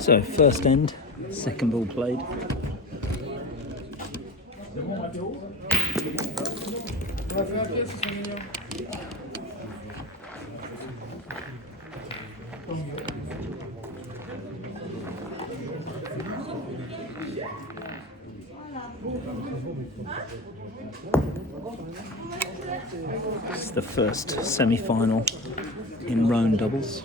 So first end, second ball played. It's the first semi-final in Rhône doubles.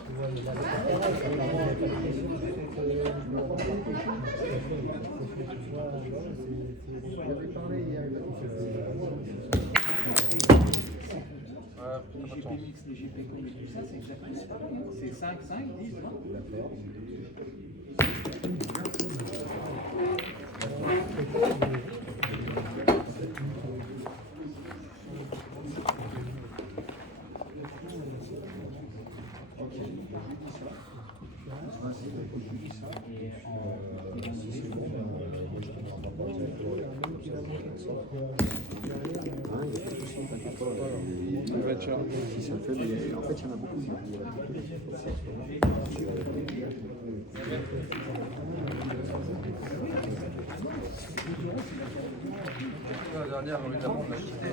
La dernière, évidemment, on l'a quitté.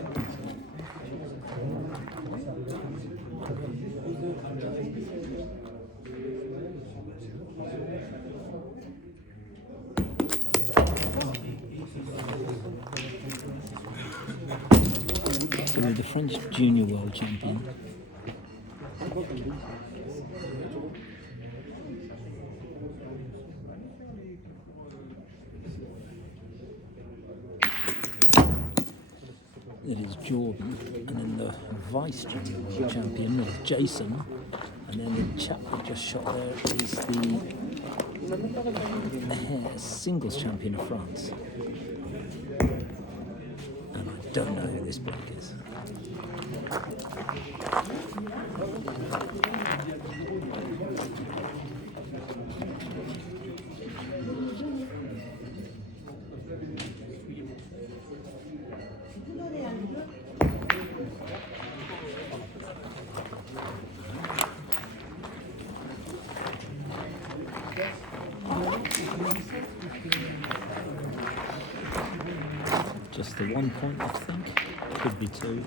So the French junior world champion. It is Jordan, and then the vice junior world champion is Jason, and then the chap that just shot there is the singles champion of France. And I don't know who this bloke is. Just the 1 point, I think. Could be 2.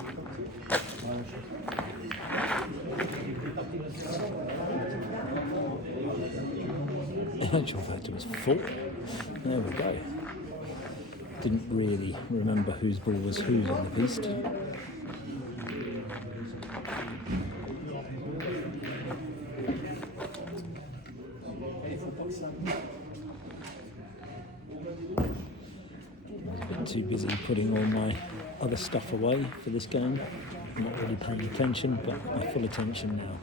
In actual fact, it was 4. There we go. Didn't really remember whose ball was whose on the piste. Too busy putting all my other stuff away for this game. I'm not really paying attention, but my full attention now.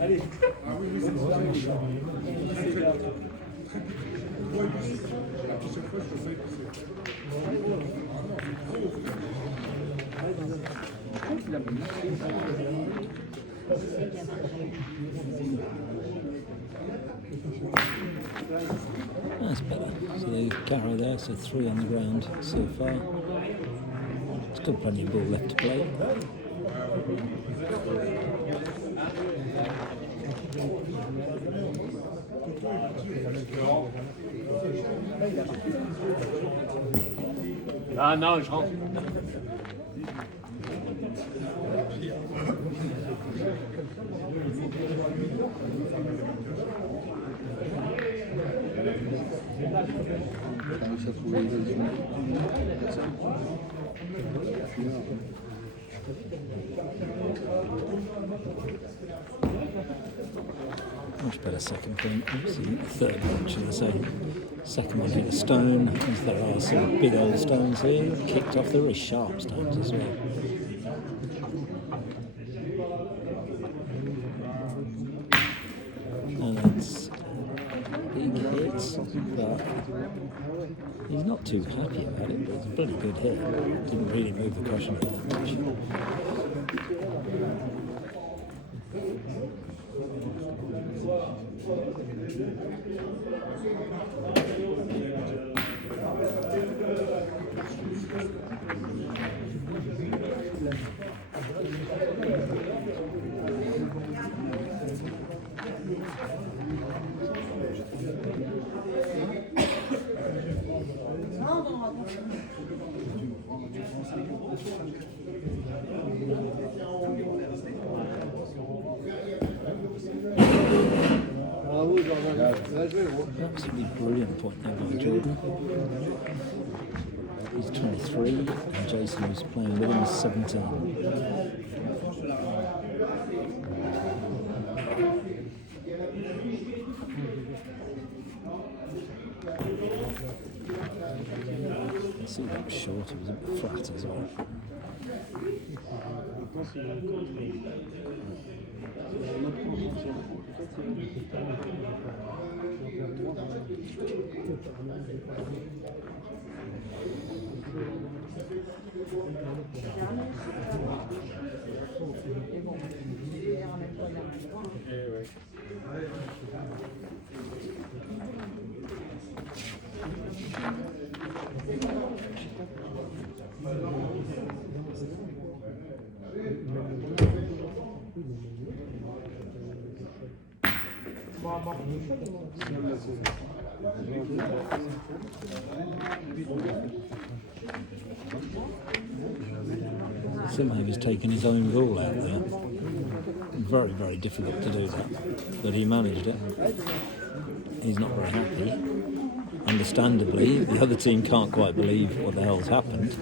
Allez. Ah oui, oui, c'est ça. La prochaine fois, je fais That's better. So they carry there, so 3 on the ground so far. Still plenty of ball left to play. Ah non, je rentre. Much better second point. Obviously, third one, should I say. Second one hit a stone. As there are some big old stones here. Kicked off. They're very sharp stones as well. And it's big hits, but he's not too happy about it, but it's a bloody good hit. Didn't really move the cushion that much. Absolutely brilliant point there by Jordan. He's 23 and Jason, who's playing with him, is 17. See that was short, it was a bit flat as well. Somehow he's taken his own goal out there. Very, very difficult to do that, but he managed it. He's not very happy. Understandably, the other team can't quite believe what the hell's happened.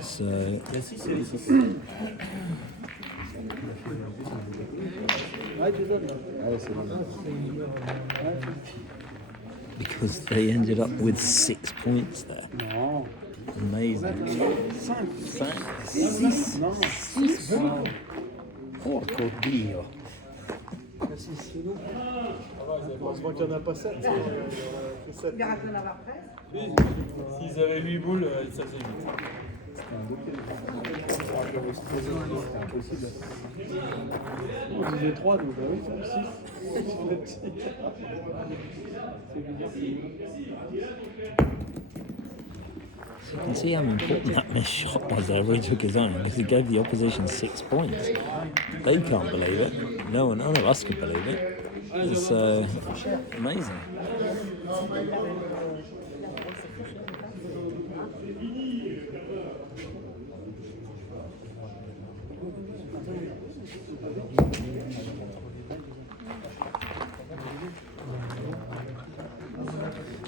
So because they ended up with 6 points there. Amazing. Porco Dio. Heureusement qu'il n'y en a pas 7. Il arrête d'en avoir presque. S'ils avaient 8 boules, ça faisait 8. C'était impossible. On disait 3, donc oui, 6. So you can see how important that missed shot was there. He took his own because he gave the opposition 6 points. They can't believe it. No one, none of us could believe it. It's amazing.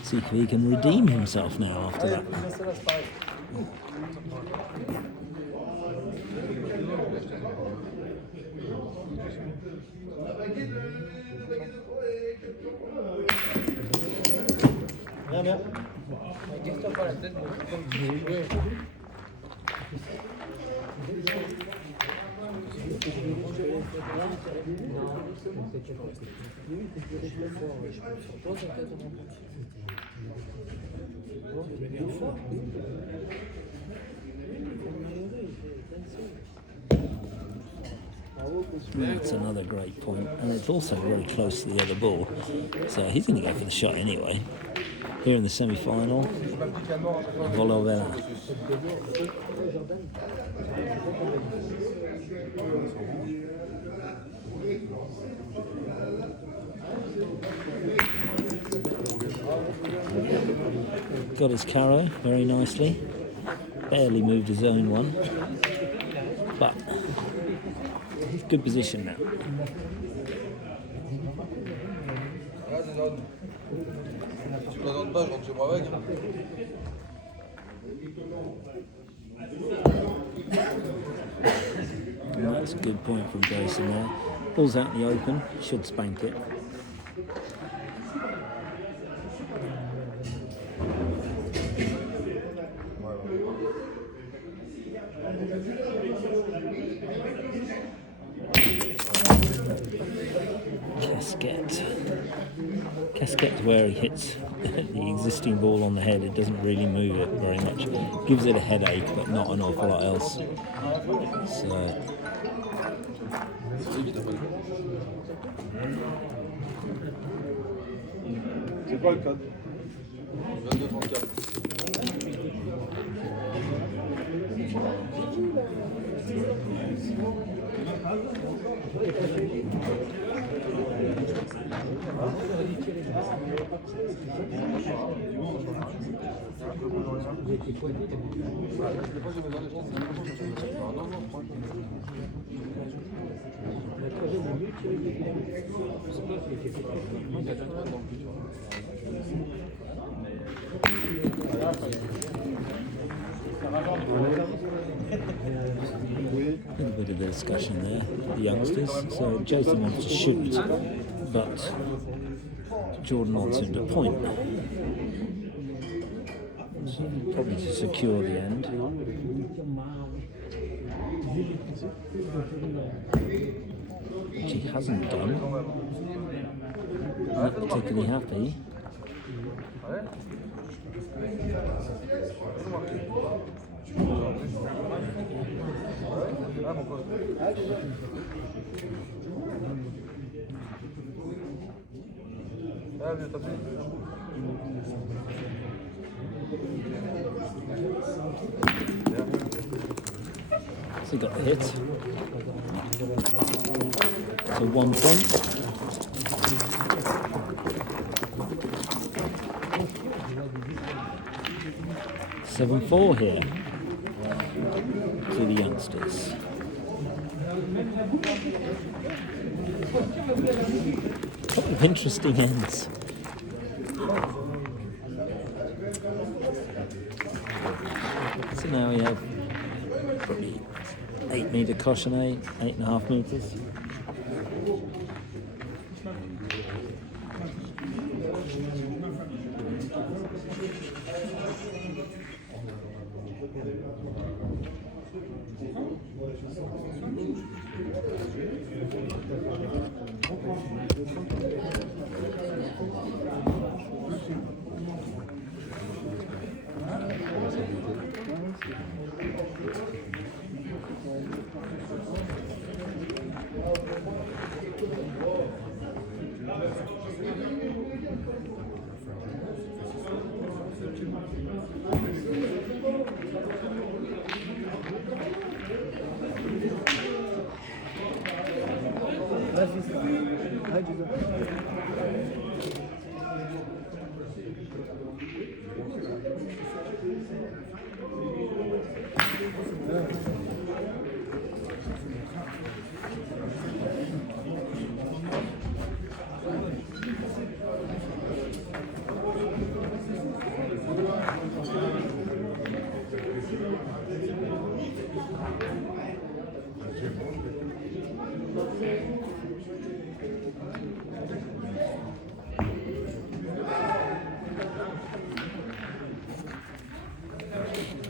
See if he can redeem himself now after that. That's another great point, and it's also very close to the other ball, so he's going to go for the shot anyway. Here in the semi-final, Vélins. Got his carrow very nicely, barely moved his own one, but good position now. Tu présentes pas, je rentre chez moi avec. And that's a good point from Jason there. Ball's out in the open, should spank it. Casquette's where he hits the existing ball on the head. It doesn't really move it very much. Gives it a headache, but not an awful lot else. So C'est quoi le code? 22-34. a little bit of discussion there, the youngsters. So Jason wants to shoot, but Jordan wants him to point. Probably to secure the end. Which he hasn't done. Not particularly happy. So he got the hit. So 1 point. (7-4) here to the youngsters. Couple of interesting ends. So now we have probably 8 metre cochonnet, 8.5 metres.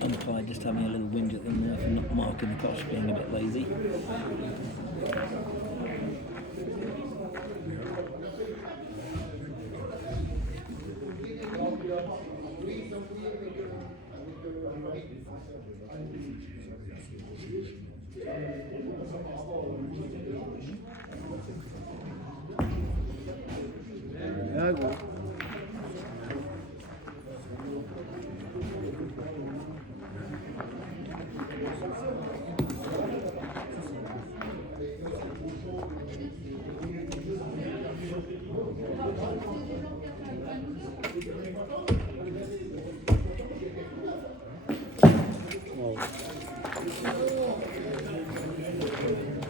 Umpire just having a little whinge at them there for not marking the cosh, being a bit lazy.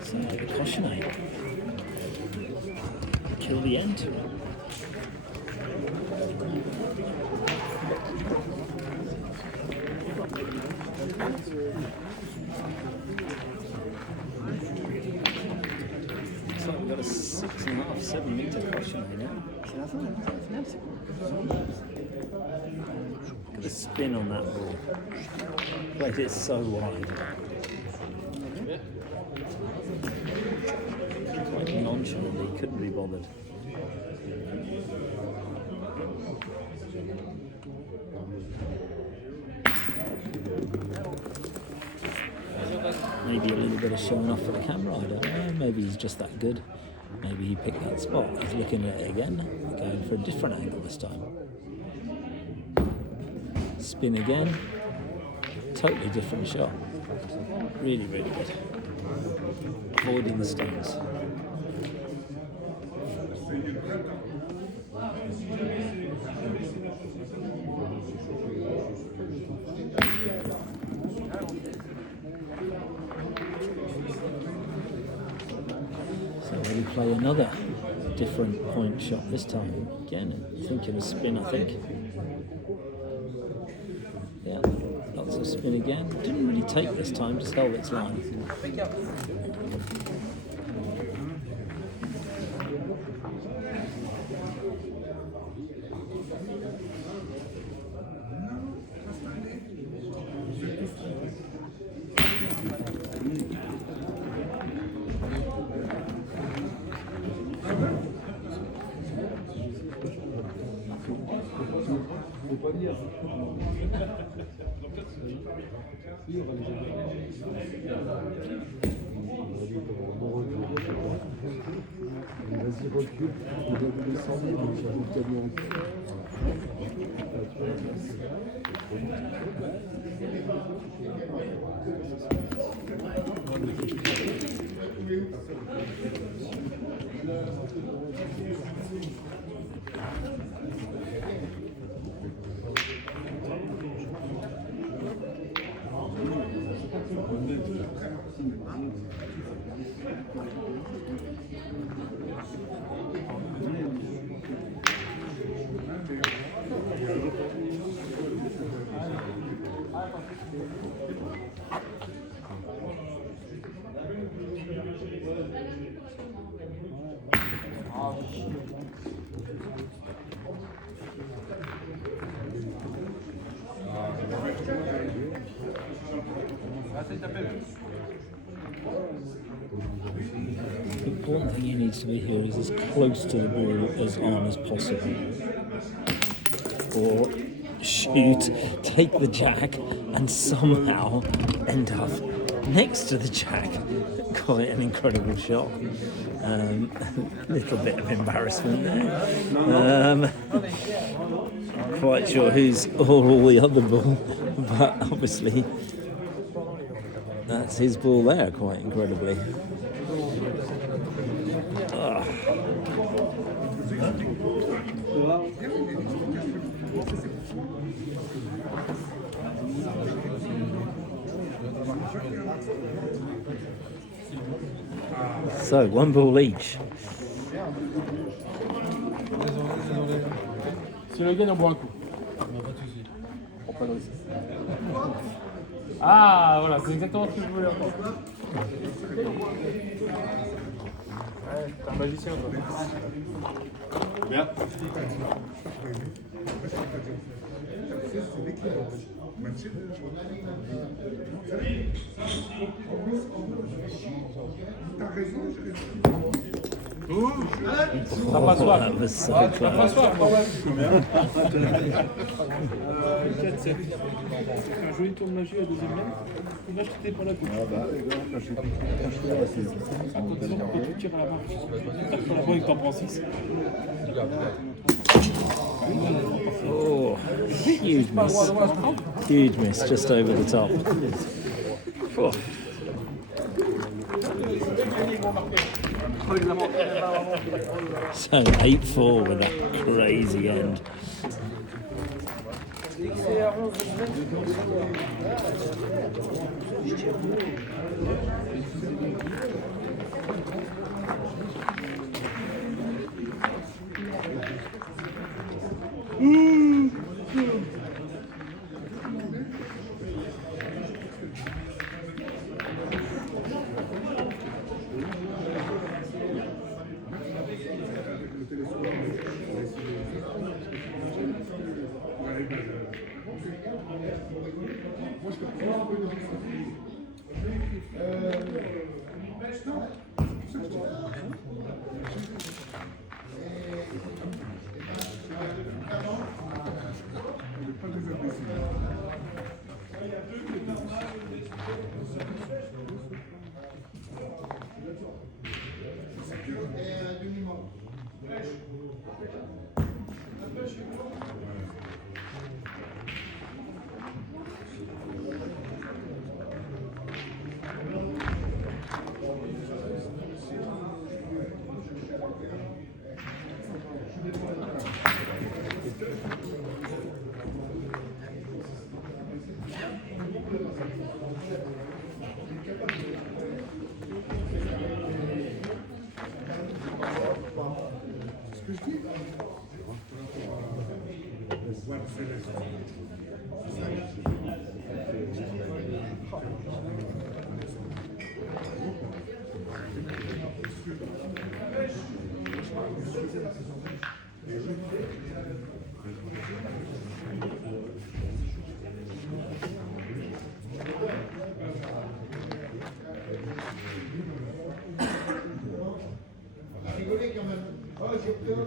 So the cochonnet. Kill the end. So we've got a 6.5, 7 metre cochonnet now. Look at the spin on that ball. Played it so wide. Quite nonchalantly, couldn't be bothered. Maybe a little bit of showing off for the camera, I don't know. Maybe he's just that good. Maybe he picked that spot. He's looking at it again, going for a different angle this time. Spin again. Totally different shot. Really, really good. Avoiding the stones. So will he play another different point shot this time? Again, thinking of spin, I think. Yeah, lots of spin again. Didn't really take this time, just held its line. Vas-y, recule, il doit vous descendre, donc ça vous camion. The important thing he needs to be here is as close to the ball as on as possible. Or shoot, take the jack and somehow end up next to the jack. Quite an incredible shot. A little bit of embarrassment there. Quite sure who's all the other ball, but obviously that's his ball there, quite incredibly. So, one ball each. Si le gagne, on boit un coup. Prends pas de risque. Ah, voilà, c'est exactement ce que je voulais entendre. Ouais, t'es un magicien, toi. Bien. That was so close. Un joli tour de magie à deuxième main. Là, je t'étais pas là. Quand tu tires à la main, tu tapes à la main et que t'en prends 6. Oh, huge miss. Huge miss, just over the top. Oh. So 8-4 with that crazy end. Pas des imbéciles. Ce que je dis. Ouais, Rigolez quand même. Oh, j'ai peur.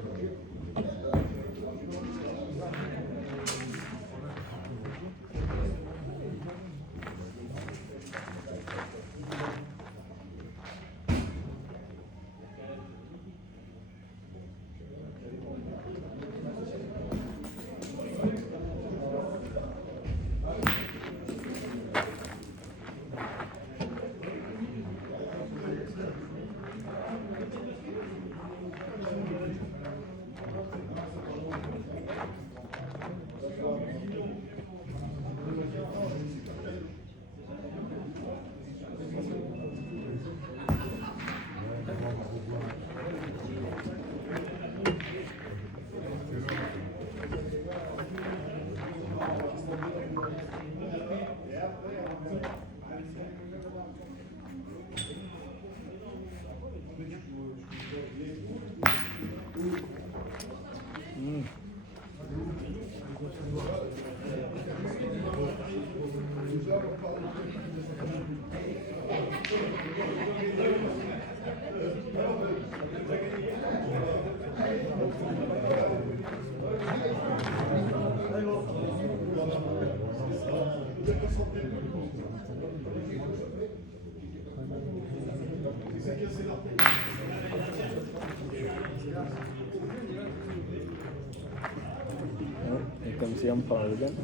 Here comes the umpire again.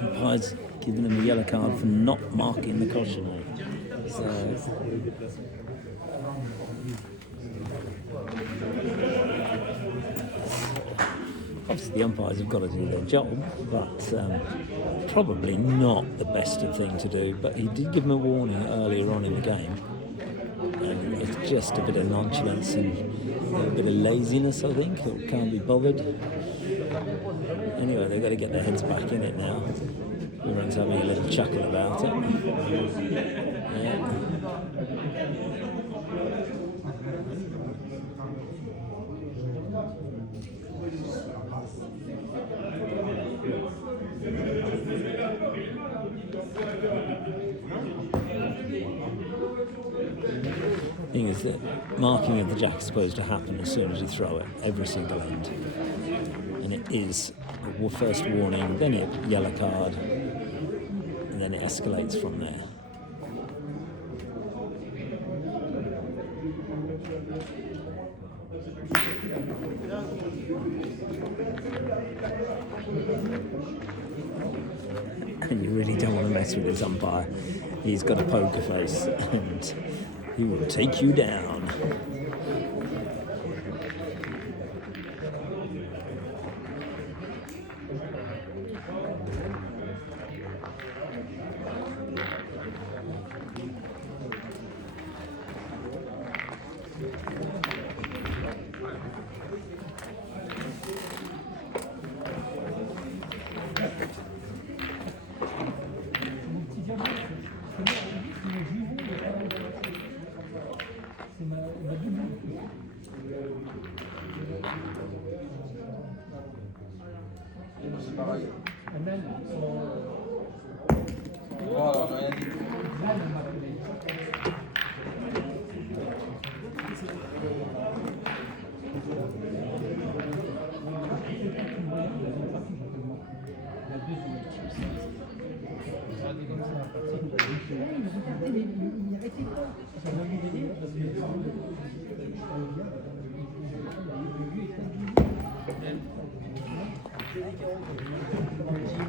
Umpire's giving him a yellow card for not marking the caution. So obviously the umpires have got to do their job, but probably not the best thing to do. But he did give him a warning earlier on in the game. And it's just a bit of nonchalance and a bit of laziness, I think. It can't be bothered. Anyway, they've got to get their heads back in it now. Everyone's having a little chuckle about it. Yeah. Thing is that marking of the jack is supposed to happen as soon as you throw it, every single end. And it is a first warning, then a yellow card, and then it escalates from there. And you really don't want to mess with this umpire. He's got a poker face and he will take you down.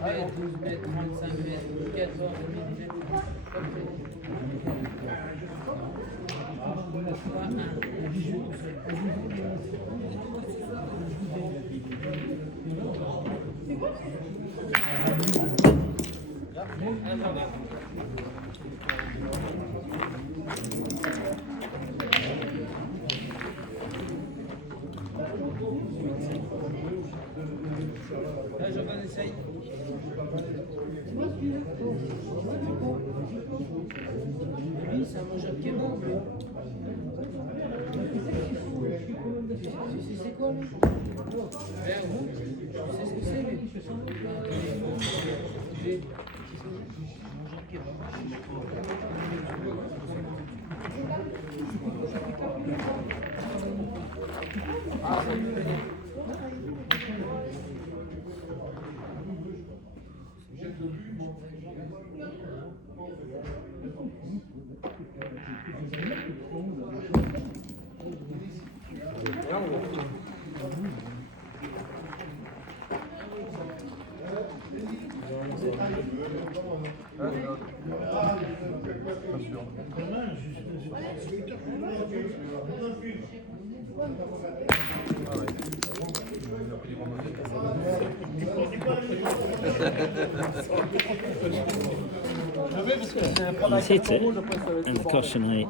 Allez, 12 mètres, 35 mètres, 14 mètres. Là, je vais essayer. Lui, c'est un mangeur qui est bon. C'est quoi, lui? Vert, rouge. Tu sais ce que c'est, lui? Mangeur qui est He's hit it, and the Cochonnet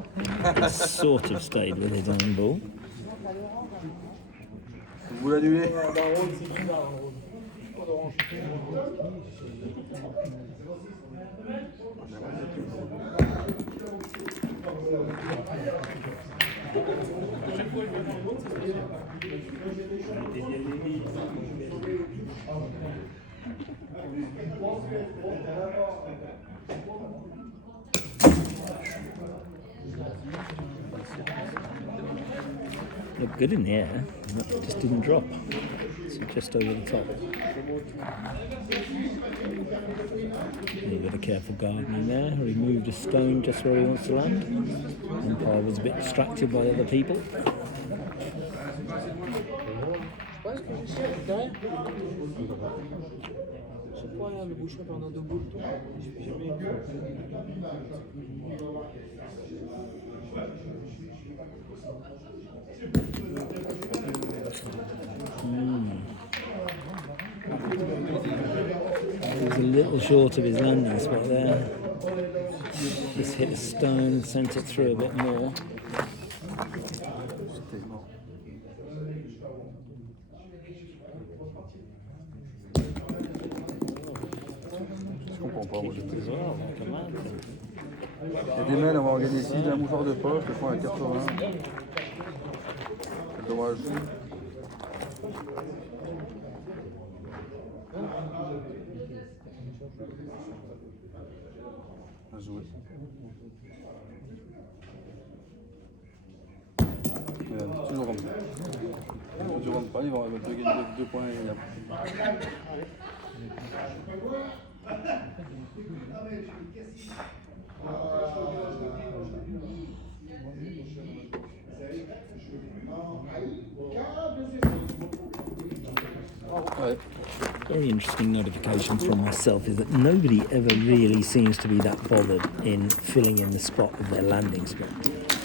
has sort of stayed with his own ball. Vous l'annulez. Looked good in the air, but just didn't drop. So just over the top. A little bit of careful gardening there. Removed a stone just where he wants to land. Umpire was a bit distracted by other people. He was a little short of his landing spot there. Just hit a stone, sent it through a bit more. Kicked as well, like a mad thing. Il y a des mails à avoir gagné ici d'un mouchoir de poche, le fond à 80. C'est dommage. Bien joué. Toujours comme ça. Si tu rentres pas, il va te gagner 2 points et Very interesting notification from myself is that nobody ever really seems to be that bothered in filling in the spot of their landing spot.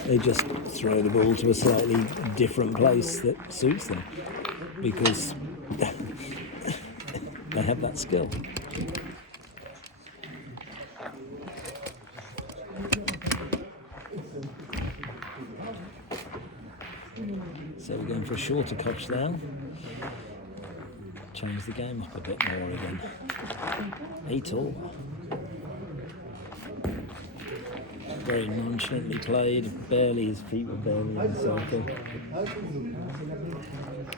They just throw the ball to a slightly different place that suits them because they have that skill. So we're going for a shorter coach there. Change the game up a bit more again. 8-all. Very nonchalantly played, barely, his feet were barely in the circle.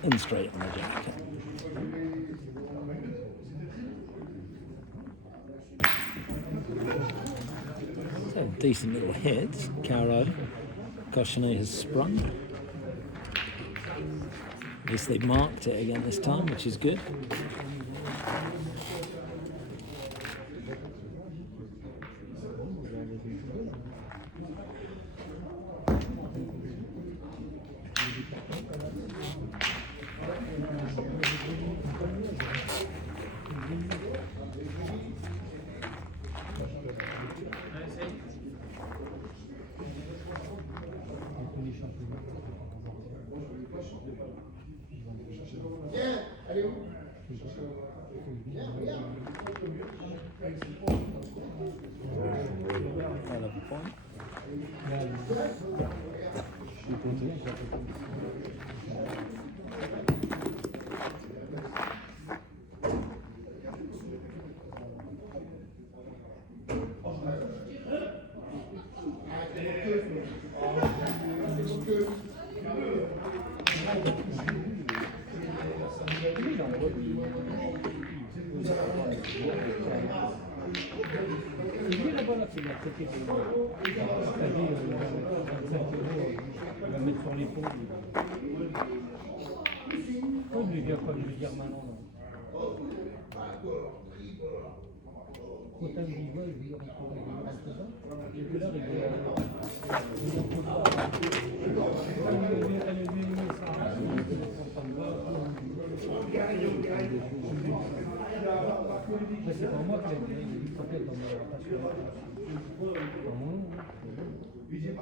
And straight on the jacket. So, decent little hit. Caro. Cochonnet has sprung. At least they've marked it again this time, which is good. Viens, allez où? Viens, regarde. Voilà, vous prenez. Il a traité de cadet 25 €, il va mettre sur l'épaule. Pourquoi il lui dit quoi, il lui dire maintenant là? Quand un dit ouais, il rentre dedans. Et puis là, il rentre pas. C'est pas moi qui l'ai dit, peut-être dans ma passion. Dans mon nom. Je suis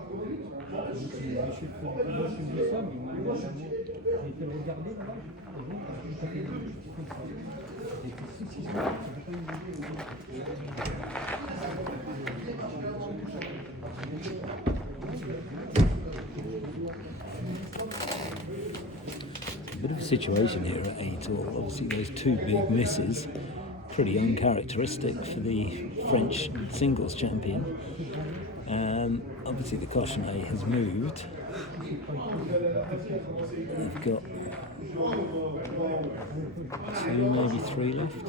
ça, mais il m'a dit j'ai été le regarder là-bas. Et donc, ça fait comme ça. Et puis, si, Bit of a situation here at 8-all. Obviously, those two big misses, pretty uncharacteristic for the French singles champion. Obviously, the Cochonnet has moved. They've got 2, maybe 3 left.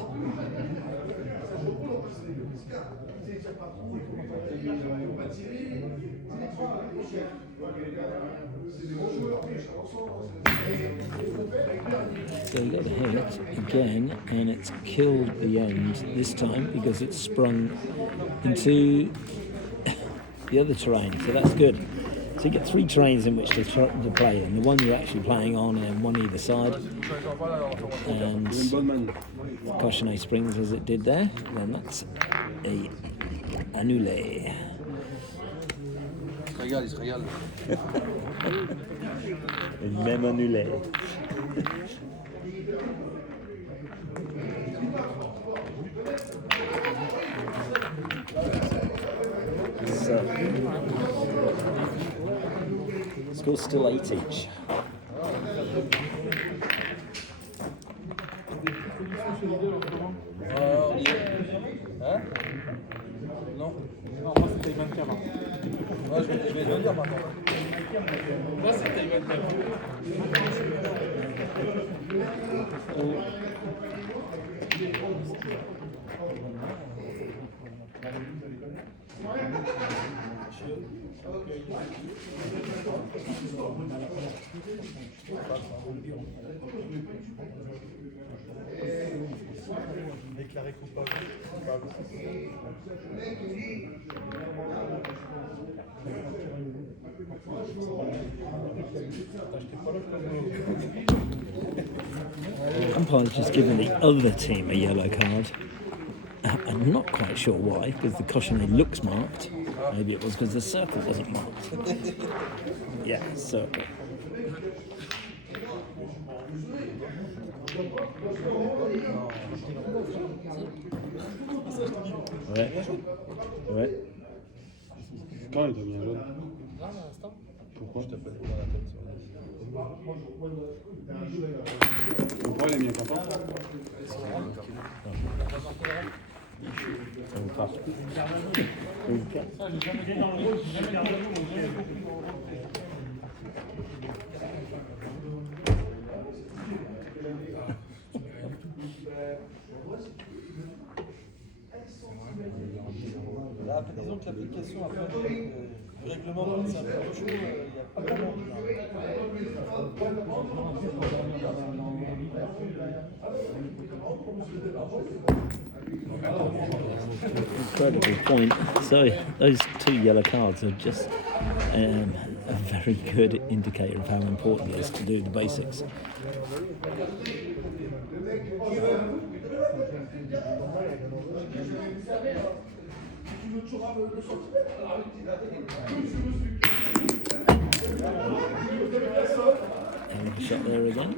So we get a hit again, and it's killed the end this time because it's sprung into the other terrain, so that's good. So you get 3 terrains in which to play in, the one you're actually playing on and one either side. And the Cochonnet springs as it did there, then that's a annulé. Il se régale. Une même annulé. So, score's still 8 each. Hein? Non? non, moi c'était 24 ans. Ouais, je vais le dire par contre. Là c'était 24 ans. Déclaré coupable. Umpire's just given the other team a yellow card. I'm not quite sure why, because the Cochonnet looks marked. Maybe it was because the circle wasn't marked. Yeah, circle. Ouais. Ouais. Quand il t'a mis un jaune? Pourquoi? Pourquoi il a mis un carton? Là, disons que l'application après du règlement, c'est un peu chaud, il n'y a pas vraiment Incredible point. So those 2 yellow cards are just a very good indicator of how important it is to do the basics. Having a shot there again.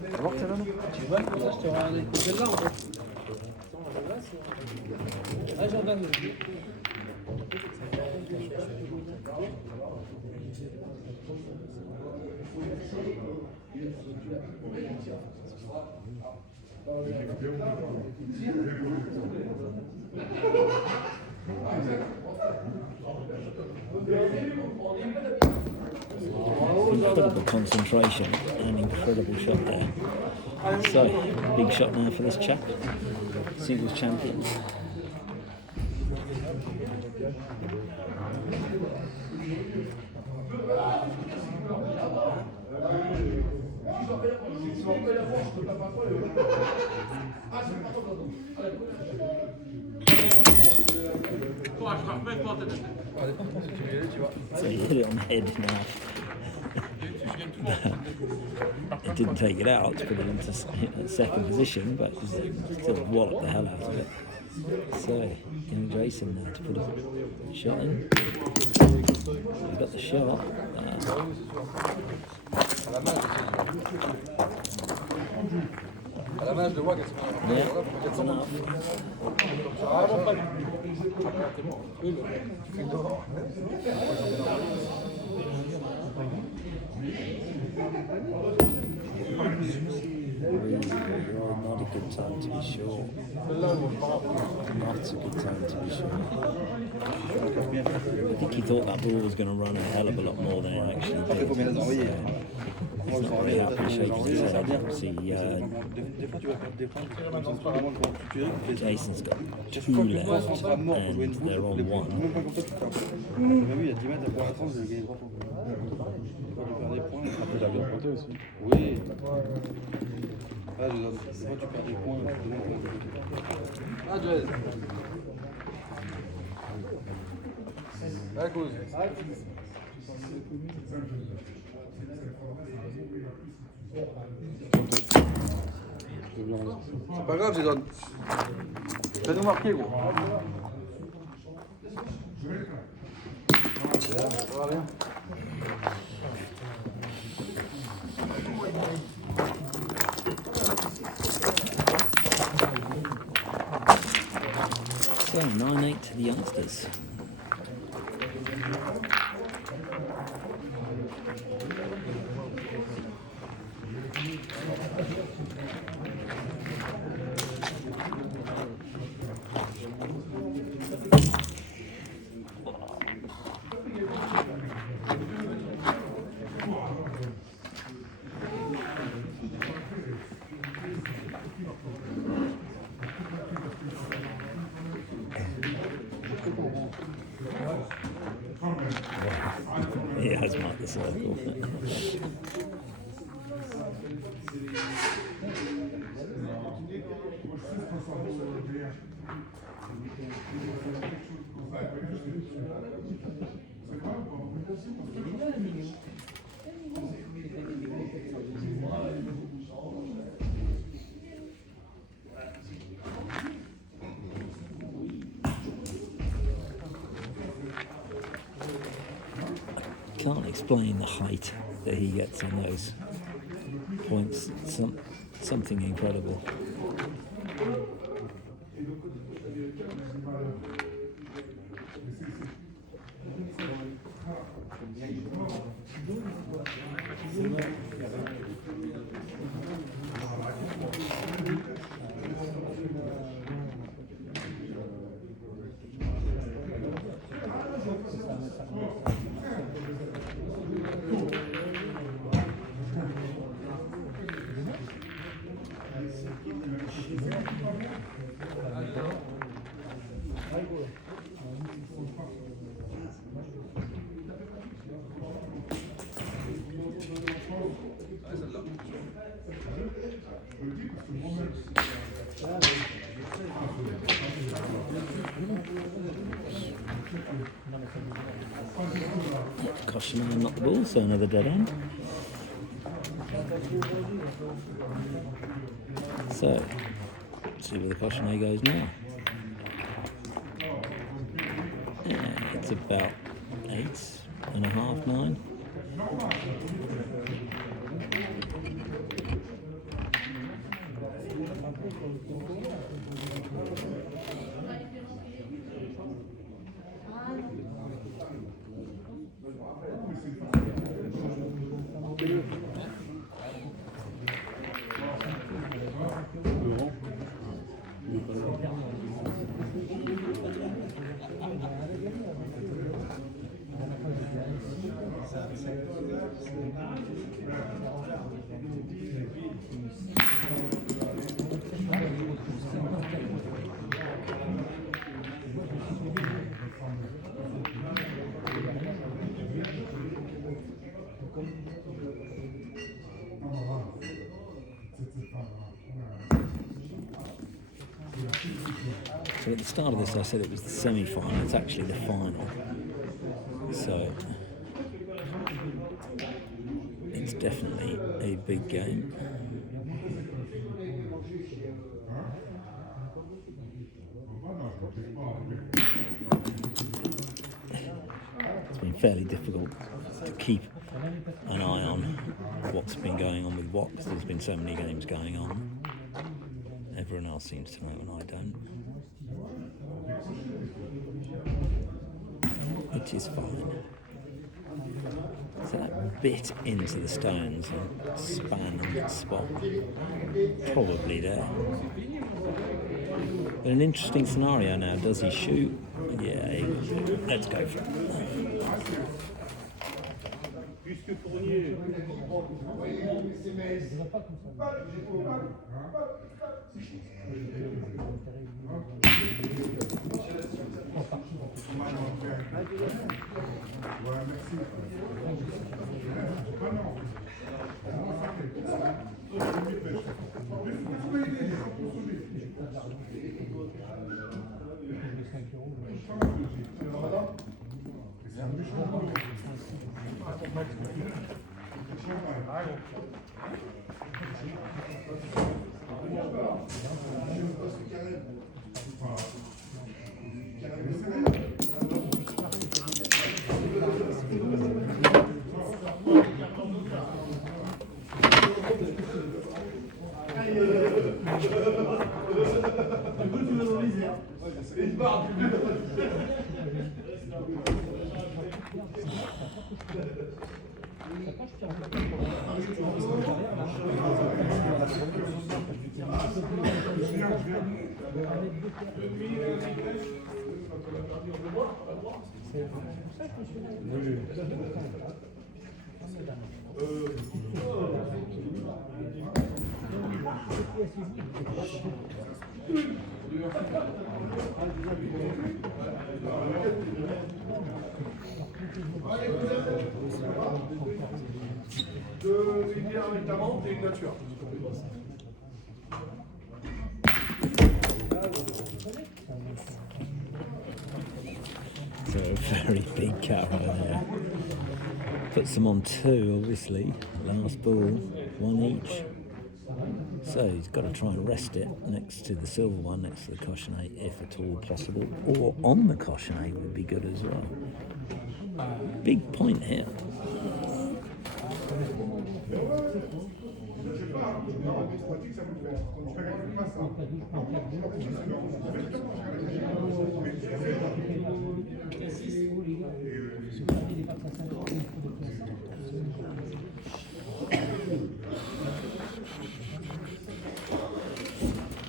Tu vas voir celle-là, non? Tu vois, comme ça, je te rends celle-là en fait. Ah, Jordan. Incredible concentration and incredible shot there. So, big shot now for this chap, singles champion. So he hit it on the head now. It didn't take it out to put it into second position, but still walloped the hell out of it. So, young Jason there to put a shot in. He got the shot. À la main, je le vois qu'elle se Yeah, that's enough. Not a good time to be sure. Not a good time to be sure. I think he thought that ball was going to run a hell of a lot more than it actually did. He's not really happy, shaking his head. See, Jason's got two left and they're on one. il y a 10 mètres après la tranche, j'ai gagné 3 points. Tu perds des points. Après, il a bien compté aussi. Oui. Ah, je donne. Des fois, tu perds des points. Tu demandes comment tu fais. Ah, Jazz. À cause. C'est pas grave, Jason. Fais-nous marquer, gros. Ça va bien. So, 9-8 to the youngsters. He has marked the circle. Can't explain the height that he gets on those points. Something incredible. Caution and not the ball, so another dead end. So, let's see where the caution goes now. Yeah, it's about 8. 8.5, 9. So at the start of this I said it was the semi-final, it's actually the final. So it's definitely a big game. It's been fairly difficult to keep an eye on what's been going on with what, because there's been so many games going on. Everyone else seems to know and I don't. Which is fine. So that bit into the stones and span and spot, probably there. But an interesting scenario now, does he shoot? Yeah, he will. Let's go for it. So a very big carry there. Puts them on 2, obviously. Last ball, 1 each. So he's got to try and rest it next to the silver one, next to the cautionate, if at all possible. Or on the cautionate would be good as well. Big point here.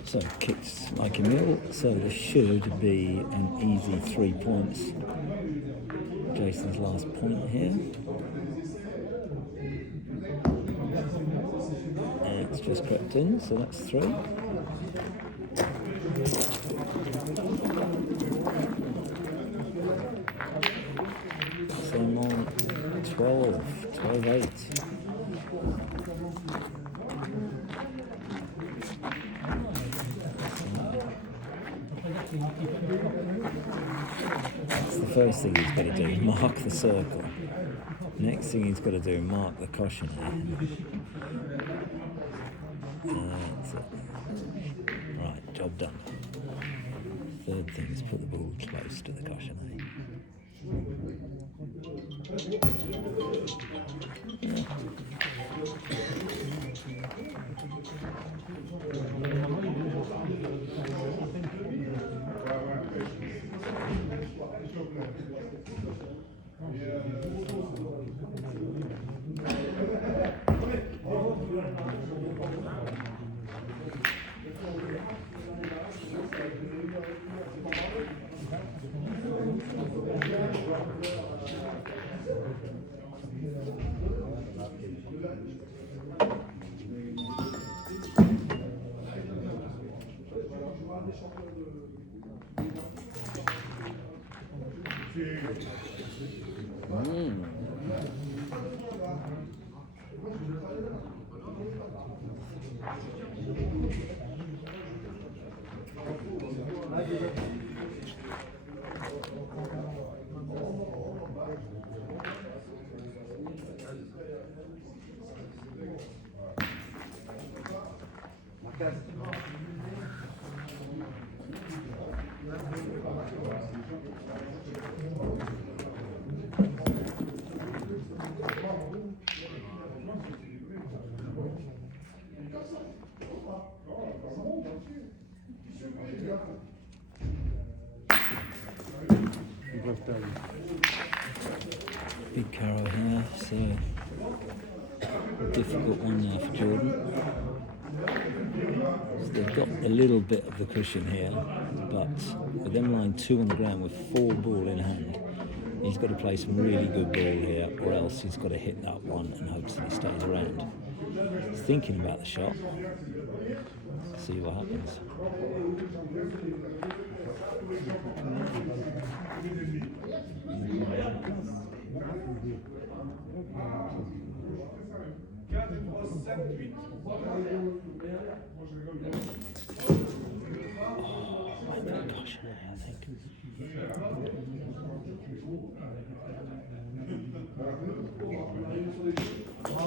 So kicks like a mule, so there should be an easy 3 points. Jason's last point here. And it's just crept in, so that's 3. Same on 12-8. That's the first thing he's got to do, mark the circle. Next thing he's got to do, mark the caution here. That's it. Right, job done. Third thing is put the ball close to the caution. Big carrow here, so a difficult one now for Jordan. So they've got a little bit of the cushion here, but with them lying 2 on the ground with 4 ball in hand, he's got to play some really good ball here, or else he's got to hit that one and hopes that he stays around. He's thinking about the shot. See what happens.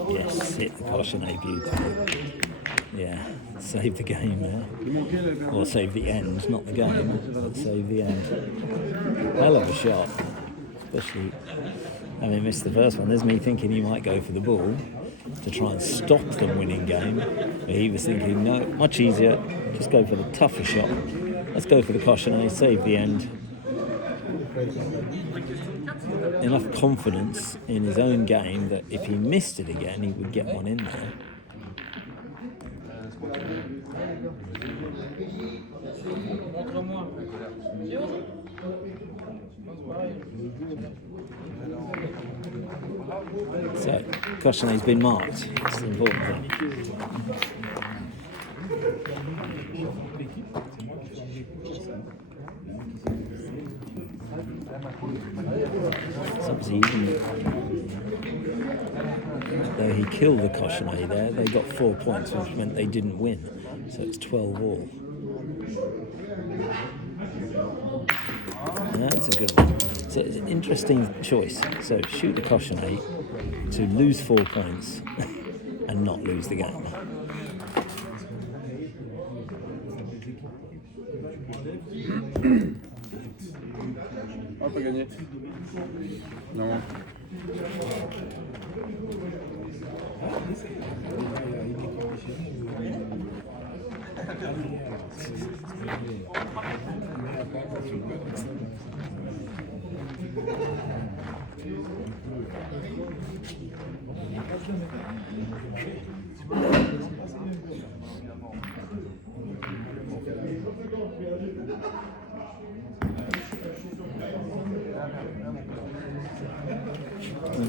Yes, hit the caution beautifully. Yeah, save the game there. Or save the end, not the game, but save the end. Hell of a shot. Especially having missed the first one. There's me thinking he might go for the ball to try and stop them winning game. But he was thinking, no, much easier, just go for the tougher shot. Let's go for the caution, save the end. Enough confidence in his own game that if he missed it again, he would get one in there. So, Cochonet's been marked. It's the important thing. So obviously, even though he killed the Cochonet there, they got 4 points, which meant they didn't win. So it's 12 all. That's a good one. So it's an interesting choice. So shoot the Cochonet to lose 4 points and not lose the game. On peut gagner. Non.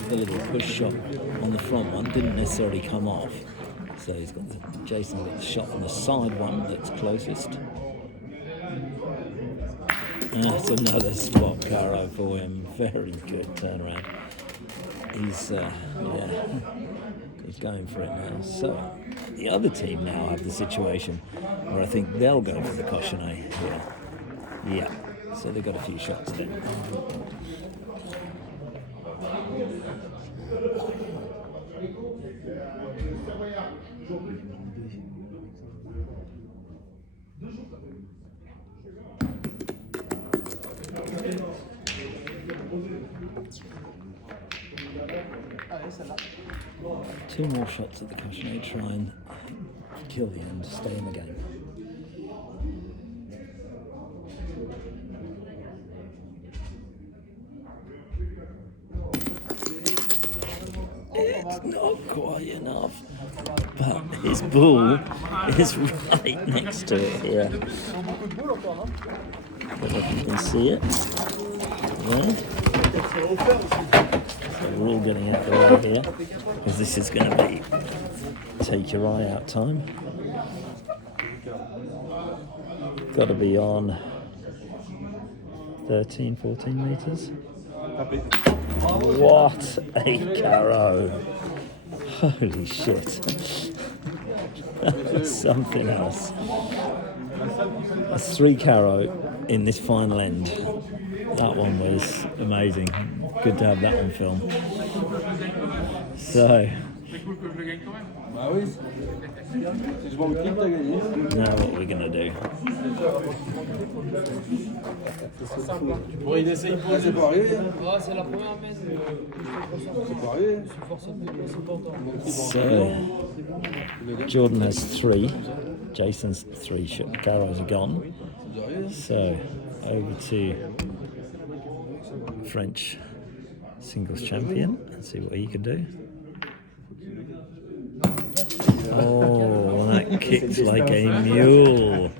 The little push shot on the front one didn't necessarily come off, so he's got Jason's got the shot on the side one that's closest. That's another spot carro for him. Very good turnaround. He's he's going for it now. So the other team now have the situation where I think they'll go for the Cochonet here. Yeah, so they've got a few shots there. 2 more shots at the Cache, try and kill the end, stay in the game. It's not quite enough, but his ball is right next to it here. I don't know if you can see it. Yeah. So we're all getting out of the way here, because this is going to be take your eye out time. Got to be on 13, 14 metres. What a carrow! Holy shit! That was something else. That's 3 carrow in this final end. That one was amazing. Good to have that on film. So, Bah oui. Si je vois au clip, t'as gagné. now what we're gonna do? Tu pourrais y laisser une pause. C'est pas arrivé. Ah, c'est la première messe. C'est pas arrivé. So, Jordan has 3. Jason's 3 carrows are gone. So, over to French singles champion and see what he can do. Oh, that kicked like a mule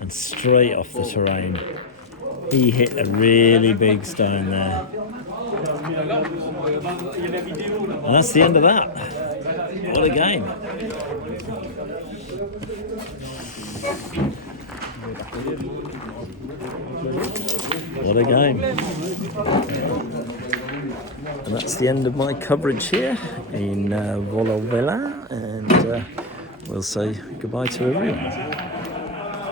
and straight off the terrain. He hit a really big stone there. And that's the end of that. What a game. What a game. And that's the end of my coverage here in Vélins, and we'll say goodbye to everyone.